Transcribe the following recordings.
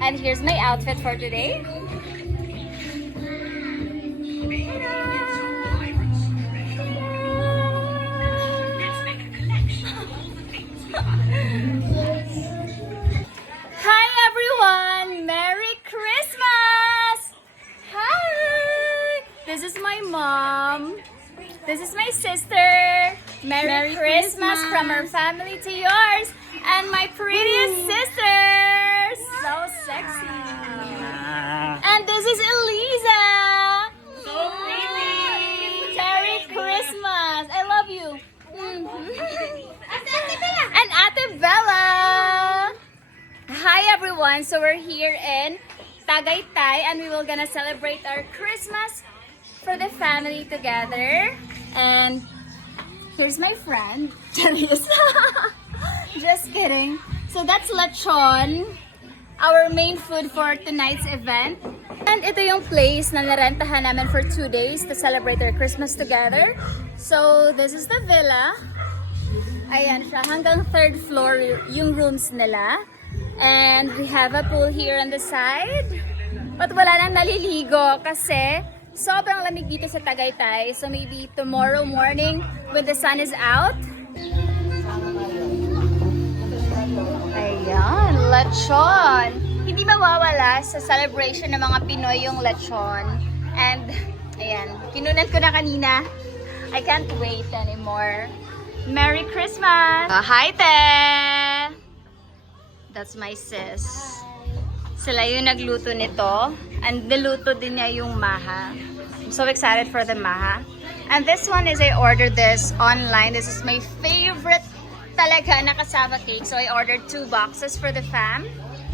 And here's my outfit for today. Hi everyone! Merry Christmas! Hi! This is my mom. This is my sister. Merry Christmas from our family to yours. And my prettiest sisters. So sexy. And this is Eliza. So pretty. Merry Christmas. I love you. And Ate Bella. Hi everyone. So we're here in Tagaytay and we will gonna celebrate our Christmas for the family together. And here's my friend. Just kidding. So that's lechon, our main food for tonight's event. And ito yung place na narentahan namin for 2 days to celebrate our Christmas together. So this is the villa. Ayan siya, hanggang 3rd floor yung rooms nila. And we have a pool here on the side. But wala nang naliligo kasi sobrang lamig dito sa Tagaytay. So maybe tomorrow morning when the sun is out. Ayan, lechon. Hindi mawawala sa celebration ng mga Pinoy yung lechon. And ayan, kinunan ko na kanina. I can't wait anymore. Merry Christmas! Hi, Te! That's my sis. Sila yung nagluto nito. And niluto din niya yung maha. I'm so excited for the maha. And this one is, I ordered this online. This is my favorite talaga na cassava cake. So I ordered 2 boxes for the fam.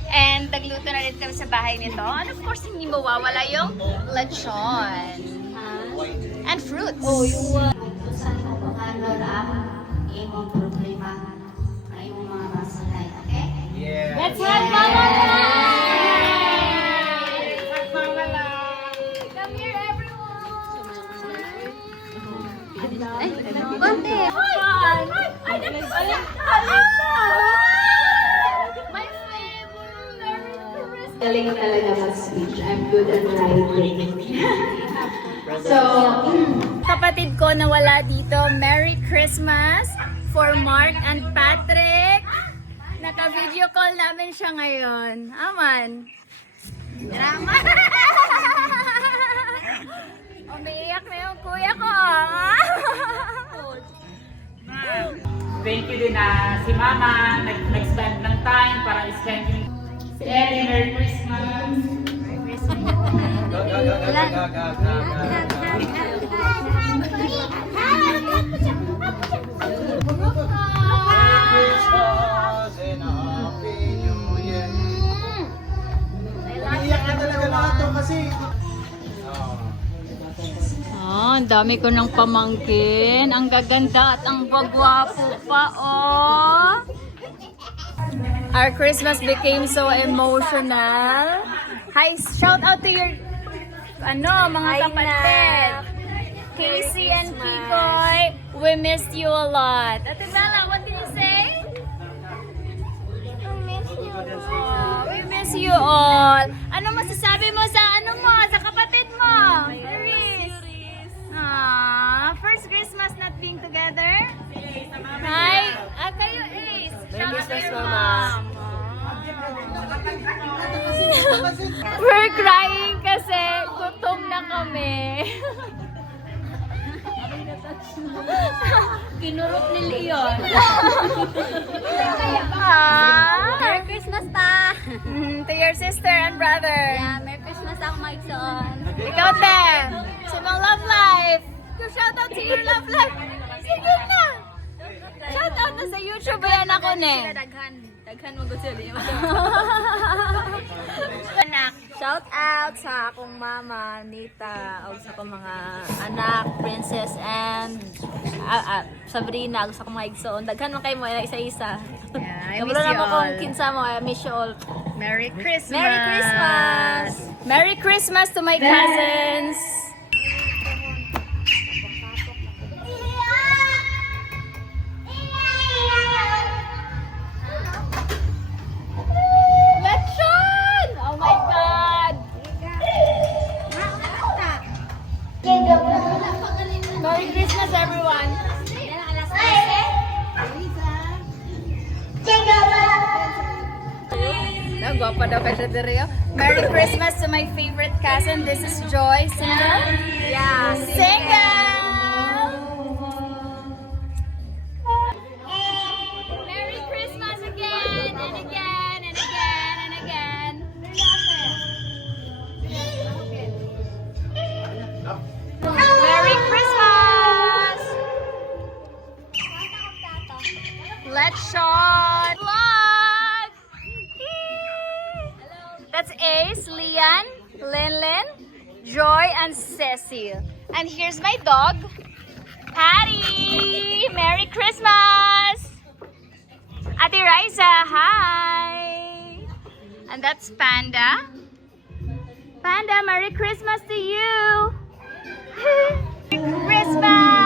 And nagluto na rin kami sa bahay nito. And of course, hindi mawawala yung lechon. And fruits. Oh, yung utusan mo pag-handle ang imong problema ay yung mga masalay. Okay? Yeah. Let's have Mama Life! Come here, everyone! Konti. My favorite! Merry Christmas! Galing talaga mag-speech. I'm good at writing. So, Kapatid ko na wala dito, Merry Christmas for Mark and Patrick. Naka-video call namin siya ngayon. Aman. Drama! Umiiyak na yung kuya ko. Thank you din si Mama, nag-spend ng time para i-spend yung si Ellie. Merry Christmas! Christmas and Happy New Year. Iiyak na talaga lahat to kasi. Ang dami ko ng pamangkin. Ang gaganda at ang bagwapo pa, oh. Our Christmas became so emotional. Hi, shout out to your mga kapatid. Casey and Kikoy, we missed you a lot. Ate Bella, what did you say? We miss you all. Ano masasabi mo sa sa kapatid mo? Iris. First Christmas not being together? Hi. Kayo, Ace. Shout out to your mom. We're crying kasi gutom na kami. kinurot ni Leon. Merry Christmas pa! To your sister and brother. Yeah, Merry Christmas ako, Mike Son. Ikaw, Te. Sa mga love life. Shout out to your love life. Sige na. Shout out na sa YouTube yan ako, ne. Daghan mo gusto niya. Anak. Shout out sa akong mama, Nita, o sa akong mga anak, Princess and Sabrina, o sa akong mga igsoon. Daghan mo kayo mo, isa-isa. Yeah, I Kabalo miss na you mo kung all. kinsa mo, I miss you all. Merry Christmas. Merry Christmas! Merry Christmas to my cousins. Lechon! pa daw kay Rio. Merry Christmas to my favorite cousin. This is Joy. Single? Yeah. Single! Merry Christmas again and again and again and again. Merry Christmas! Lechon vlog! That's Ace, Lian, Linlin, Joy, and Cecil. And here's my dog, Patty! Merry Christmas! Ate Riza, hi! And that's Panda. Panda, Merry Christmas to you! Merry Christmas!